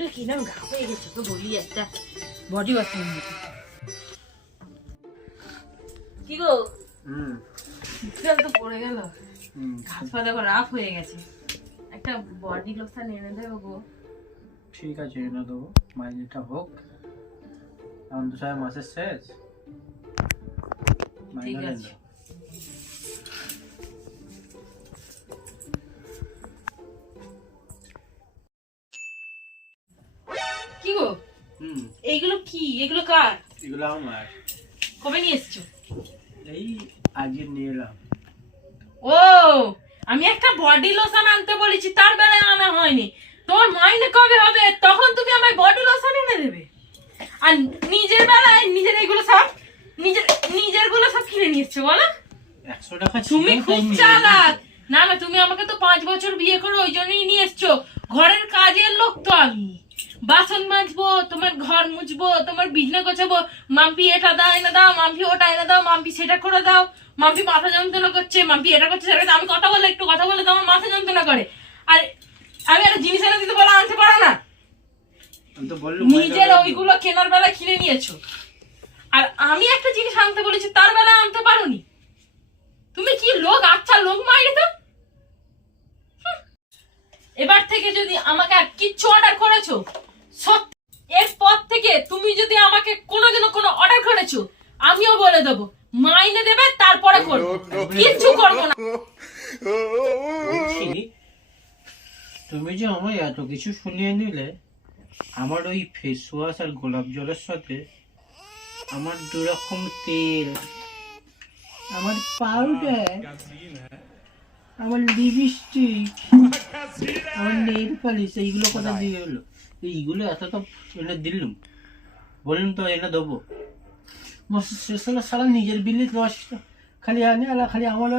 চুলে কিরম ঘা হয়ে গেছে তো বলি, একটা বডি ওয়াশ নিয়ে কি গো। চুল তো পড়ে গেল, ঘাস পা দেখো রাফ হয়ে গেছে, একটা বডি লোশন এনে দেবো গো। ঠিক আছে, এনে দেবো, মাইনেটা হোক, এখন তো সবাই মাসের শেষ। ঠিক আছে। কি গো, এইগুলো কি? এগুলো কার? এগুলো আমার। কবে নিয়ে এসছো? এই আজকে নিয়ে এলাম। ও, আমি একটা বডি লোশন আনতে বলেছি, তার বেলায় আনা হয়নি। তোর মাইনে কবে হবে তখন তুমি আমায় বডি লোশন এনে দেবে, আর নিজের বেলায় নিজের এগুলো সব নিজের গুলো সব কিনে নিয়ে এসছো বলো। 100 টাকা তুমি খুব চালাক। না না, তুমি আমাকে তো 5 বছর বিয়ে করে ওই জন্যই নিয়ে এসছো। ঘরের কাজের লোক তো আমি, বাসন মাজবো, তোমার ঘর মুছবো, তোমার বিছনা গোছাবো, মাম্পি এটা দাও এনে দাও, মাম্পি ওটা এনে দাও, মাম্পি সেটা করে দাও, মাম্পি মাথা যন্ত্রণা করছে, মাম্পি এটা করছে সেটা করছে। আমি একটু কথা বলে তো আমার মাথা যন্ত্রণা করে। আর আমি একটা জিনিস এনে দিতে বলা আনতে পারো না। নিজের ওইগুলো কেনার বেলায় কিনে নিয়েছো, আর আমি একটা জিনিস আনতে বলেছি তার বেলায় আনতে পারোনি। তুমি কি লোক? আচ্ছা লোক মাইরে তো। এবার থেকে যদি আমাকে আর কিচ্ছু অর্ডার করেছো, এরপর থেকে তুমি যদি আমাকে কোনোদিনও কোনো অর্ডার করেছো, আমিও বলে দেবো মাইনে দেবে, তারপরে করবো, কিচ্ছু করবো না। তুমি যে আমায় এত কিছু শুনিয়ে নিলে, আমার ওই ফেস ওয়াশ আর গোলাপ জলের সাথে আমার 2 রকম তেল, আমার পাউডার, আমার লিপস্টিক, আমার নেল পালিশ, এইগুলো কথা দিয়ে গেলো। এইগুলো এত তো এনে দিলুম, বললাম তো এনে দেবো। শেষ হলো সারা নিজের বিলির রস খালি আনে, আর খালি আমার